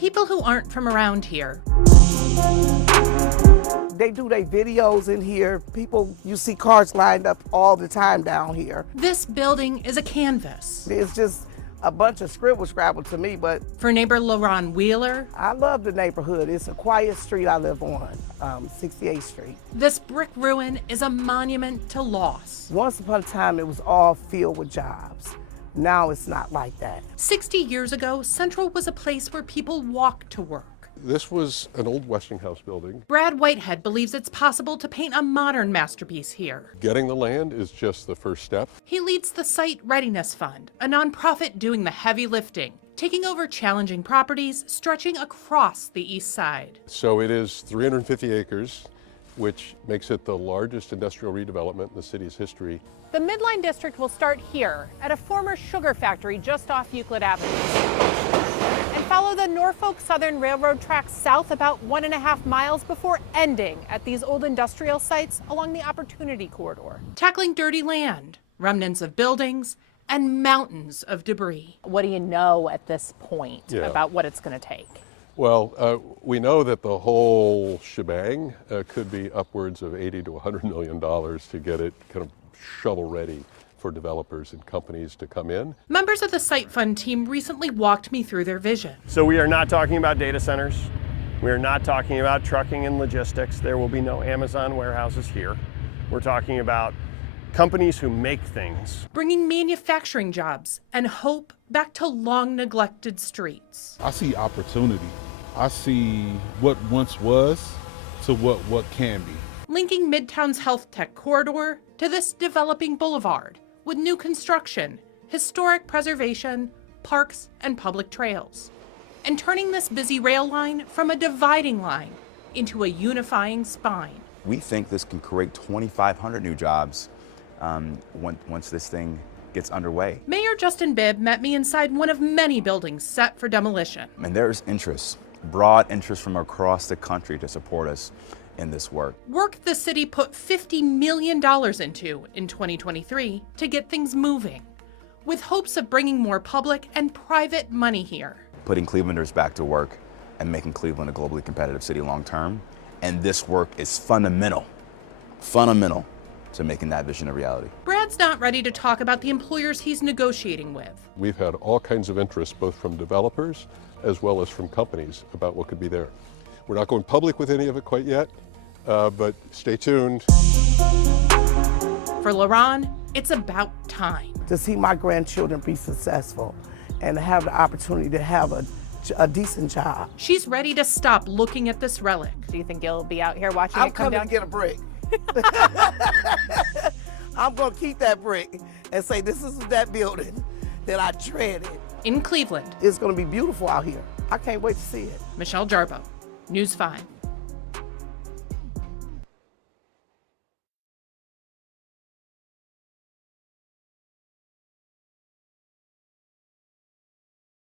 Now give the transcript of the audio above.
people who aren't from around here. They do their videos in here. People, you see cars lined up all the time down here. This building is a canvas. It's just a bunch of scribble scrabble to me, but For neighbor LaRon Wheeler, I love the neighborhood. It's a quiet street I live on, 68th Street. this brick ruin is a monument to loss. Once upon a time, it was all filled with jobs. Now it's not like that. 60 years ago, Central was a place where people walked to work. This was an old Westinghouse building. Brad Whitehead believes it's possible to paint a modern masterpiece here. Getting the land is just the first step. He leads the Site Readiness Fund, a nonprofit doing the heavy lifting, taking over challenging properties stretching across the east side. So it is 350 acres, which makes it the largest industrial redevelopment in the city's history. The Midline District will start here at a former sugar factory just off Euclid Avenue and follow the Norfolk Southern Railroad tracks south about 1.5 miles before ending at these old industrial sites along the Opportunity Corridor. Tackling dirty land, remnants of buildings, and mountains of debris. What do you know at this point Yeah. about what it's going to take? Well, we know that the whole shebang could be upwards of $80 to $100 million to get it kind of shovel ready for developers and companies to come in. Members of the Site Fund team recently walked me through their vision. So we are not talking about data centers. We are not talking about trucking and logistics. There will be no Amazon warehouses here. We're talking about companies who make things. Bringing manufacturing jobs and hope back to long neglected streets. I see opportunity. I see what once was to what can be. Linking Midtown's health tech corridor to this developing boulevard with new construction, historic preservation, parks, and public trails. And turning this busy rail line from a dividing line into a unifying spine. We think this can create 2,500 new jobs once this thing gets underway. Mayor Justin Bibb met me inside one of many buildings set for demolition. And there's interest, broad interest from across the country to support us in this work. Work the city put $50 million into in 2023 to get things moving, with hopes of bringing more public and private money here. Putting Clevelanders back to work and making Cleveland a globally competitive city long term. And this work is fundamental to making that vision a reality. Brad's not ready to talk about the employers he's negotiating with. We've had all kinds of interest, both from developers as well as from companies, about what could be there. We're not going public with any of it quite yet, but stay tuned. For LaRon, it's about time. To see my grandchildren be successful and have the opportunity to have a decent job. She's ready to stop looking at this relic. Do you think you'll be out here watching I'm it come coming down? to get a brick. I'm gonna keep that brick and say this is that building that I dreaded. In Cleveland, It's gonna be beautiful out here. I can't wait to see it. Michelle Jarbo, News 5.